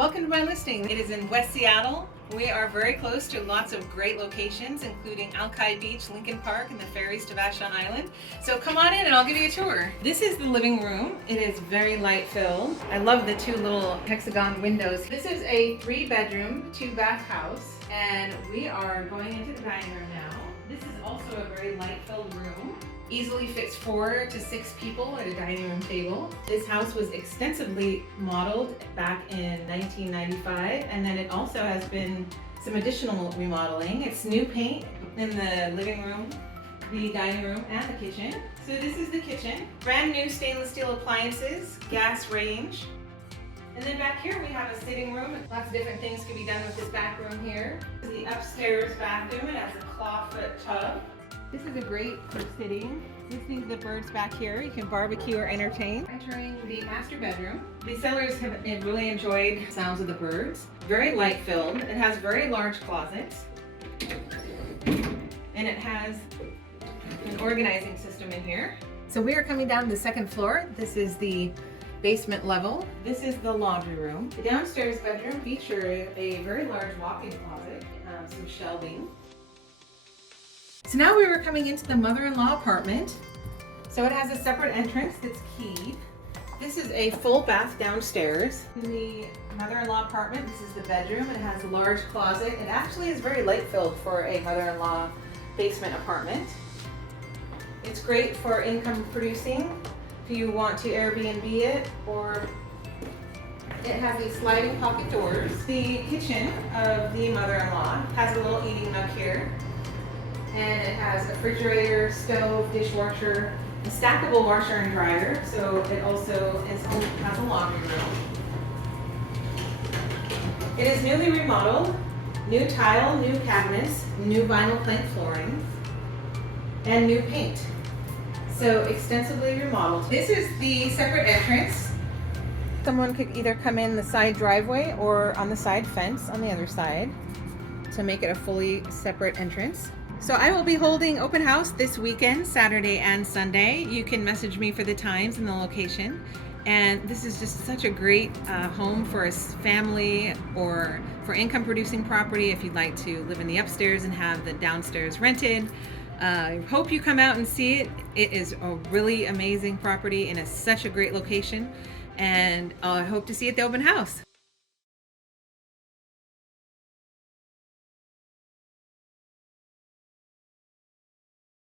Welcome to my listing. It is in West Seattle. We are very close to lots of great locations, including Alki Beach, Lincoln Park, and the ferries to Vashon Island. So come on in and I'll give you a tour. This is the living room. It is very light filled. I love the two little hexagon windows. This is a 3-bedroom, 2-bath house, and we are going into the dining room now. This is also a very light filled room. Easily fits 4 to 6 people at a dining room table. This house was extensively modeled back in 1995, and then it also has been some additional remodeling. It's new paint in the living room, the dining room, and the kitchen. So this is the kitchen. Brand new stainless steel appliances, gas range. And then back here we have a sitting room. Lots of different things can be done with this back room here. This is the upstairs bathroom. It has a clawfoot tub. This is a great for sitting. This is the birds back here. You can barbecue or entertain. Entering the master bedroom. The sellers have really enjoyed the sounds of the birds. Very light filled. It has very large closets. And it has an organizing system in here. So we are coming down to the second floor. This is the basement level. This is the laundry room. The downstairs bedroom features a very large walk-in closet, some shelving. So now we were coming into the mother-in-law apartment. So it has a separate entrance that's keyed. This is a full bath downstairs. In the mother-in-law apartment, this is the bedroom. It has a large closet. It actually is very light filled for a mother-in-law basement apartment. It's great for income producing if you want to Airbnb it, or it has these sliding pocket doors. The kitchen of the mother-in-law has a little eating nook here. And it has a refrigerator, stove, dishwasher, a stackable washer and dryer. So it also has a laundry room. It is newly remodeled, new tile, new cabinets, new vinyl plank flooring, and new paint. So extensively remodeled. This is the separate entrance. Someone could either come in the side driveway or on the side fence on the other side to make it a fully separate entrance. So I will be holding open house this weekend, Saturday and Sunday. You can message me for the times and the location. And this is just such a great home for a family or for income producing property if you'd like to live in the upstairs and have the downstairs rented. I hope you come out and see it. It is a really amazing property and it's such a great location. And I hope to see you at the open house.